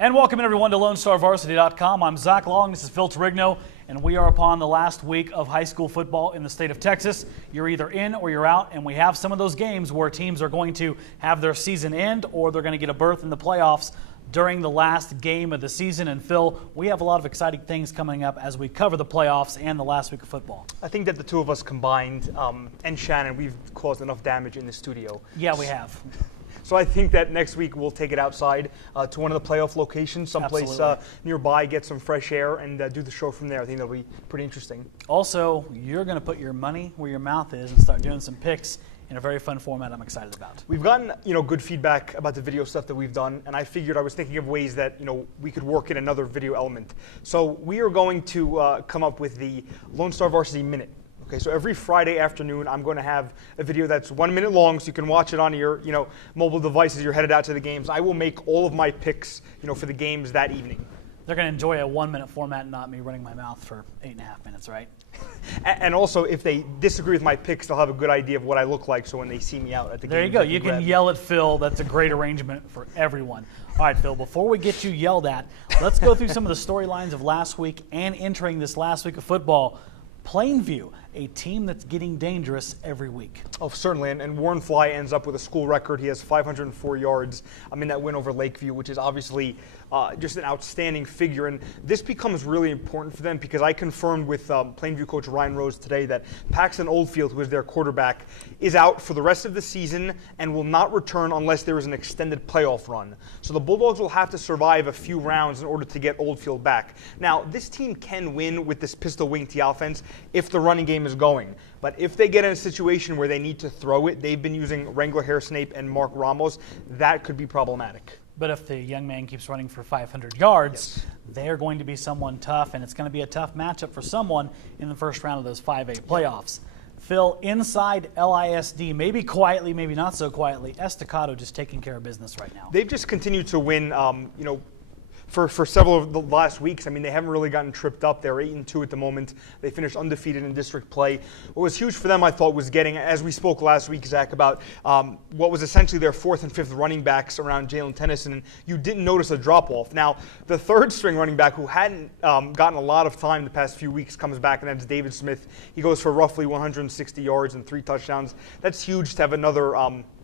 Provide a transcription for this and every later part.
And welcome everyone to LonestarVarsity.com. I'm Zach Long, this is Phil Torigno, and we are upon the last week of high school football in the state of Texas. You're either in or you're out, and we have some of those games where teams are going to have their season end or they're going to get a berth in the playoffs during the last game of the season. And Phil, we have a lot of exciting things coming up as we cover the playoffs and the last week of football. I think that the two of us combined, and Shannon, we've caused enough damage in the studio. Yeah, we have. So I think that next week we'll take it outside to one of the playoff locations, someplace nearby, get some fresh air, and do the show from there. I think that'll be pretty interesting. Also, you're going to put your money where your mouth is and start doing some picks in a very fun format I'm excited about. We've gotten, good feedback about the video stuff that we've done, and I was thinking of ways that, we could work in another video element. So we are going to come up with the Lone Star Varsity Minute. Okay, so every Friday afternoon, I'm going to have a video that's 1 minute long, so you can watch it on your, mobile devices. You're headed out to the games. I will make all of my picks, for the games that evening. They're going to enjoy a 1 minute format, not me running my mouth for 8.5 minutes, right? And also, if they disagree with my picks, they'll have a good idea of what I look like. So when they see me out at the game, there you go. You can yell at Phil. That's a great arrangement for everyone. All right, Phil. Before we get you yelled at, let's go through some of the storylines of last week and entering this last week of football. Plainview, a team that's getting dangerous every week. Oh, certainly. And Warren Fly ends up with a school record. He has 504 yards in that win over Lakeview, which is obviously just an outstanding figure. And this becomes really important for them because I confirmed with Plainview coach Ryan Rose today that Paxton Oldfield, who is their quarterback, is out for the rest of the season and will not return unless there is an extended playoff run. So the Bulldogs will have to survive a few rounds in order to get Oldfield back. Now, this team can win with this pistol wing T offense if the running game is going. But if they get in a situation where they need to throw it, they've been using Wrangler Hairsnape and Mark Ramos, that could be problematic. But if the young man keeps running for 500 yards, they're going to be someone tough, and it's going to be a tough matchup for someone in the first round of those 5A playoffs. Phil, inside LISD, maybe quietly, maybe not so quietly, Estacado just taking care of business right now. They've just continued to win, for several of the last weeks. I mean, they haven't really gotten tripped up. They're 8-2 at the moment. They finished undefeated in district play. What was huge for them, I thought, was getting, as we spoke last week, Zach, about what was essentially their fourth and fifth running backs around Jalen Tennyson, and you didn't notice a drop-off. Now, the third string running back, who hadn't gotten a lot of time the past few weeks, comes back, and that's David Smith. He goes for roughly 160 yards and 3 touchdowns. That's huge to have another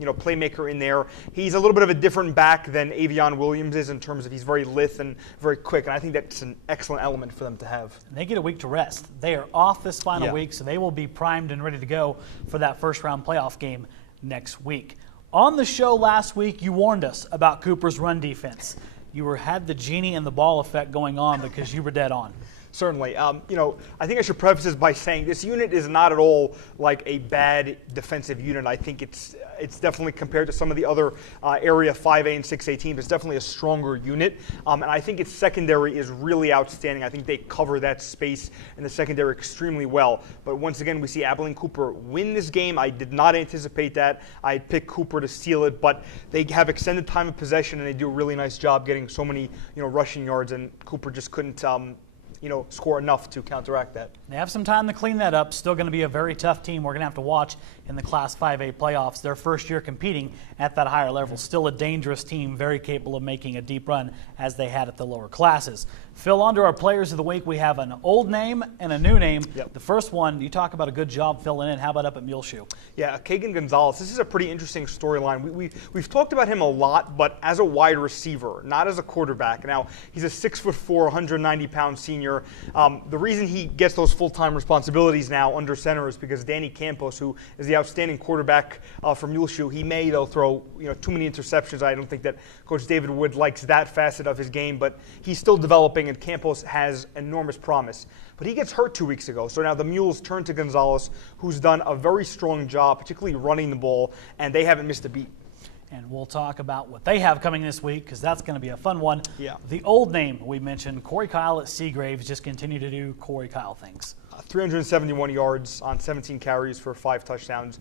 playmaker in there. He's a little bit of a different back than Avion Williams is in terms of he's very lithe and very quick, and I think that's an excellent element for them to have. And they get a week to rest. They are off this final week, so they will be primed and ready to go for that first-round playoff game next week. On the show last week, you warned us about Cooper's run defense. You had the genie and the ball effect going on because you were dead on. Certainly. I think I should preface this by saying this unit is not at all like a bad defensive unit. I think it's definitely, compared to some of the other area 5A and 6A teams, it's definitely a stronger unit. And I think its secondary is really outstanding. I think they cover that space in the secondary extremely well. But once again, we see Abilene Cooper win this game. I did not anticipate that. I had picked Cooper to steal it, but they have extended time of possession, and they do a really nice job getting so many rushing yards, and Cooper just couldn't score enough to counteract that. They have some time to clean that up. Still going to be a very tough team we're going to have to watch in the Class 5A playoffs. Their first year competing at that higher level. Still a dangerous team, very capable of making a deep run as they had at the lower classes. Phil, on to our players of the week. We have an old name and a new name. Yep. The first one, you talk about a good job filling in. How about up at Muleshoe? Yeah, Kagan Gonzalez. This is a pretty interesting storyline. We've talked about him a lot, but as a wide receiver, not as a quarterback. Now, he's a 6'4", 190-pound senior. The reason he gets those full-time responsibilities now under center is because Danny Campos, who is the outstanding quarterback for Muleshoe, he may, though, throw too many interceptions. I don't think that Coach David Wood likes that facet of his game, but he's still developing, and Campos has enormous promise. But he gets hurt 2 weeks ago, so now the Mules turn to Gonzalez, who's done a very strong job, particularly running the ball, and they haven't missed a beat. And we'll talk about what they have coming this week because that's going to be a fun one. Yeah. The old name we mentioned, Corey Kyle at Seagraves, just continue to do Corey Kyle things. 371 yards on 17 carries for 5 touchdowns.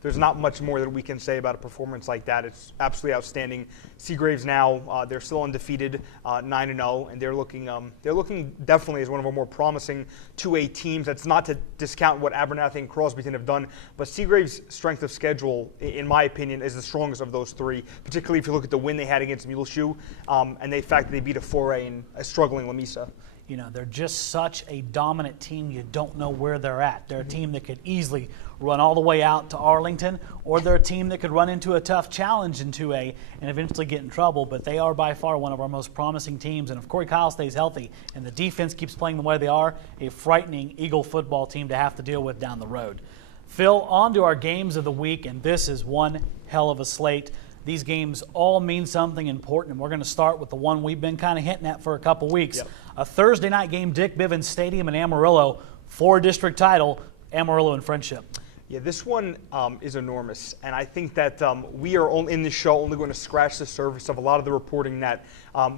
There's not much more that we can say about a performance like that. It's absolutely outstanding. Seagraves now, they're still undefeated, 9-0, and they're looking definitely as one of our more promising 2A teams. That's not to discount what Abernathy and Crosbyton have done, but Seagraves' strength of schedule, in my opinion, is the strongest of those three, particularly if you look at the win they had against Muleshoe and the fact that they beat a 4A and a struggling Lamesa. You know, they're just such a dominant team, you don't know where they're at. They're a team that could easily run all the way out to Arlington, or they're a team that could run into a tough challenge in 2A and eventually get in trouble, but they are by far one of our most promising teams. And if Corey Kyle stays healthy and the defense keeps playing the way they are, a frightening Eagle football team to have to deal with down the road. Phil, on to our games of the week, and this is one hell of a slate. These games all mean something important, and we're going to start with the one we've been kind of hinting at for a couple weeks. Yep. A Thursday night game, Dick Bivens Stadium in Amarillo, for district title, Amarillo and Friendship. Yeah, this one is enormous, and I think that we are in this show only going to scratch the surface of a lot of the reporting that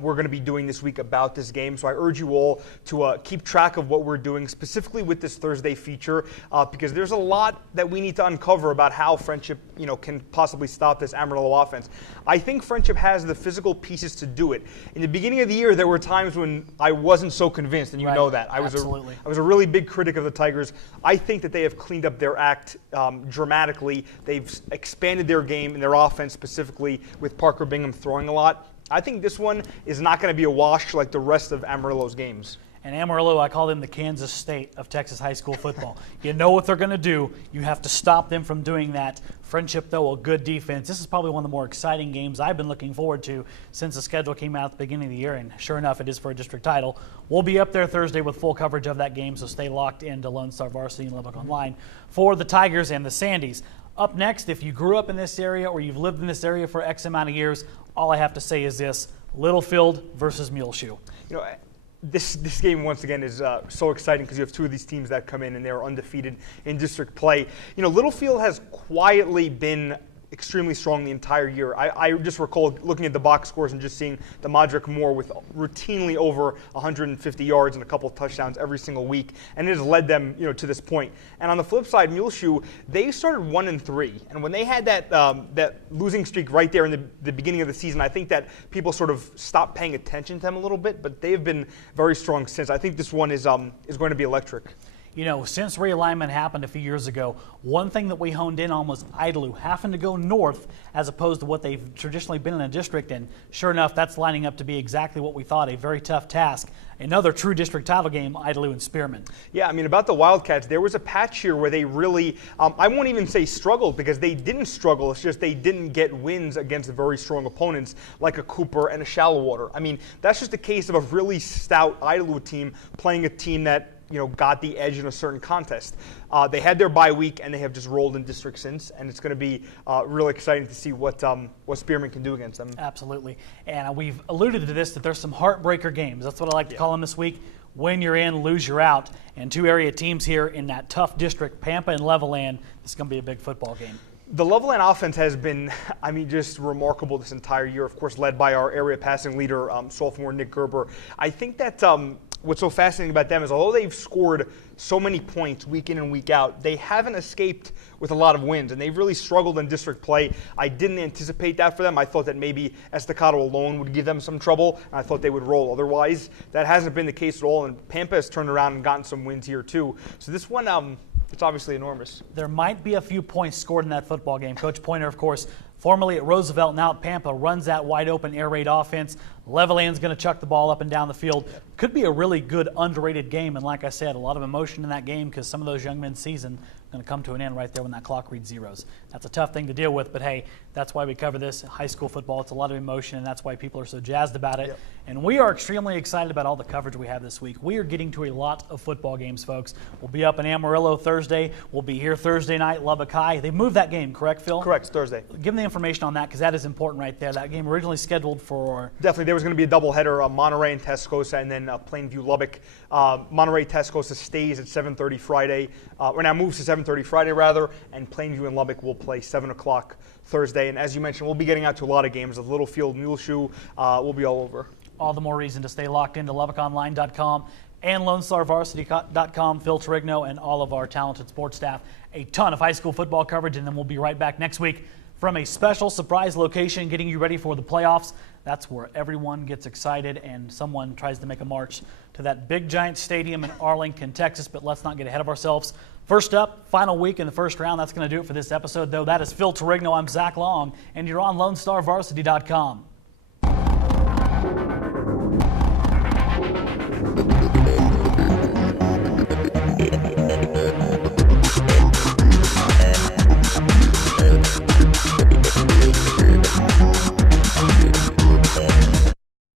we're going to be doing this week about this game. So I urge you all to keep track of what we're doing, specifically with this Thursday feature, because there's a lot that we need to uncover about how Friendship, can possibly stop this Amarillo offense. I think Friendship has the physical pieces to do it. In the beginning of the year, there were times when I wasn't so convinced, and you know that. I was a really big critic of the Tigers. I think that they have cleaned up their act dramatically. They've expanded their game and their offense, specifically with Parker Bingham throwing a lot. I think this one is not going to be a wash like the rest of Amarillo's games. And Amarillo, I call them the Kansas State of Texas high school football. You know what they're going to do. You have to stop them from doing that. Friendship, though, a good defense. This is probably one of the more exciting games I've been looking forward to since the schedule came out at the beginning of the year, and sure enough, it is for a district title. We'll be up there Thursday with full coverage of that game, so stay locked into Lone Star Varsity and Lubbock Online for the Tigers and the Sandies. Up next, if you grew up in this area or you've lived in this area for X amount of years, all I have to say is this: Littlefield versus Muleshoe. This game, once again, is so exciting because you have two of these teams that come in and they're undefeated in district play. Littlefield has quietly been extremely strong the entire year. I just recall looking at the box scores and just seeing the Modric Moore with routinely over 150 yards and a couple of touchdowns every single week, and it has led them, to this point. And on the flip side, Muleshoe, they started 1-3, and when they had that losing streak right there in the beginning of the season, I think that people sort of stopped paying attention to them a little bit, but they've been very strong since. I think this one is going to be electric. Since realignment happened a few years ago, one thing that we honed in on was Idalou having to go north as opposed to what they've traditionally been in a district, and sure enough, that's lining up to be exactly what we thought, a very tough task. Another true district title game, Idalou and Spearman. Yeah, about the Wildcats, there was a patch here where they really, I won't even say struggled, because they didn't struggle, it's just they didn't get wins against very strong opponents like a Cooper and a Shallowater. That's just a case of a really stout Idalou team playing a team that got the edge in a certain contest. They had their bye week, and they have just rolled in district since, and it's going to be really exciting to see what Spearman can do against them. Absolutely. And we've alluded to this, that there's some heartbreaker games. That's what I like to call them this week. Win you're in, lose you're out. And two area teams here in that tough district, Pampa and Levelland. This is going to be a big football game. The Levelland offense has been, just remarkable this entire year, of course, led by our area passing leader, sophomore Nick Gerber. I think that what's so fascinating about them is although they've scored so many points week in and week out, they haven't escaped with a lot of wins, and they've really struggled in district play. I didn't anticipate that for them. I thought that maybe Estacado alone would give them some trouble, and I thought they would roll. Otherwise, that hasn't been the case at all, and Pampa has turned around and gotten some wins here too. So this one, it's obviously enormous. There might be a few points scored in that football game. Coach Pointer, of course, formerly at Roosevelt, now at Pampa, runs that wide open air raid offense. Levelland's going to chuck the ball up and down the field. Could be a really good underrated game, and like I said, a lot of emotion in that game because some of those young men's season going to come to an end right there when that clock reads zeros. That's a tough thing to deal with, but hey, that's why we cover this. High school football, it's a lot of emotion, and that's why people are so jazzed about it. Yep. And we are extremely excited about all the coverage we have this week. We are getting to a lot of football games, folks. We'll be up in Amarillo Thursday. We'll be here Thursday night, Lubbock High. They moved that game, correct, Phil? Correct, it's Thursday. Give them the information on that because that is important right there. That game originally scheduled for... Definitely, there was going to be a doubleheader, Monterey and Tascosa, and then Plainview Lubbock. Monterey Tascosa stays at 7:30 Friday, or now moves to 7:30 Friday rather, and Plainview and Lubbock will play 7 o'clock Thursday. And as you mentioned, we'll be getting out to a lot of games. The Littlefield, Muleshoe, we'll be all over. All the more reason to stay locked into LubbockOnline.com and LonestarVarsity.com. Phil Trigno and all of our talented sports staff. A ton of high school football coverage, and then we'll be right back next week From a special surprise location getting you ready for the playoffs, that's where everyone gets excited and someone tries to make a march to that big giant stadium in Arlington, Texas. But let's not get ahead of ourselves. First up, final week in the first round. That's going to do it for this episode, though. That is Phil Torigno. I'm Zach Long, and you're on LonestarVarsity.com.